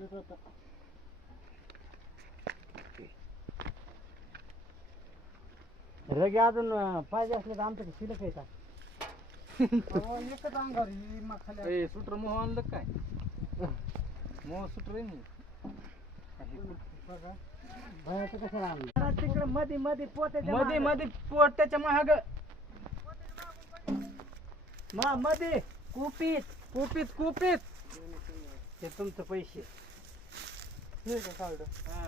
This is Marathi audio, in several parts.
आता. रगे अजून पाहिजे असले तर आमच्याकडे शिल्लक आहे का अहो, एकच अंगावर ही मग खाली ए सुटर मोह आणलं काय मोह सुटर आहे बघा. आणलं तिकडे मध्ये मध्ये पोत्याच्या मध्ये मागं. मध्ये पोट्याच्या महाग मा मध्ये कुपीत कुपीत कुपीत ते तुमचं पैसे हे का कार्ड हा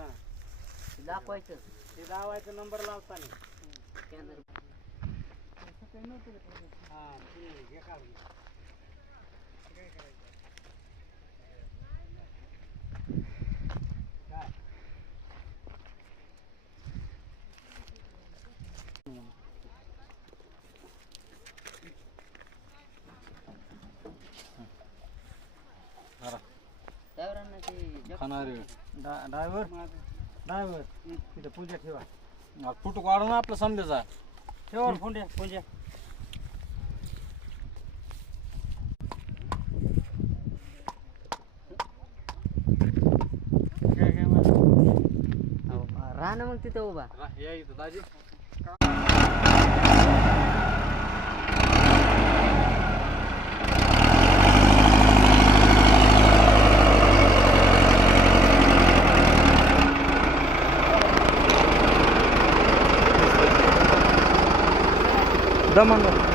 दाखवायचं ते लावायचं नंबर स्कॅनर नव्हतं का त्याच्यात? हा ते हे काढून. काय? खाणार ड्रा- ड्रायव्हर? ड्रायव्हर तिथे पूजा ठेवा. फोटो काढून आपलं समजायचा ठेवा पुंड्या पूजा राहा ना मग तिथं उभा. या इथं दाजी. Damangan.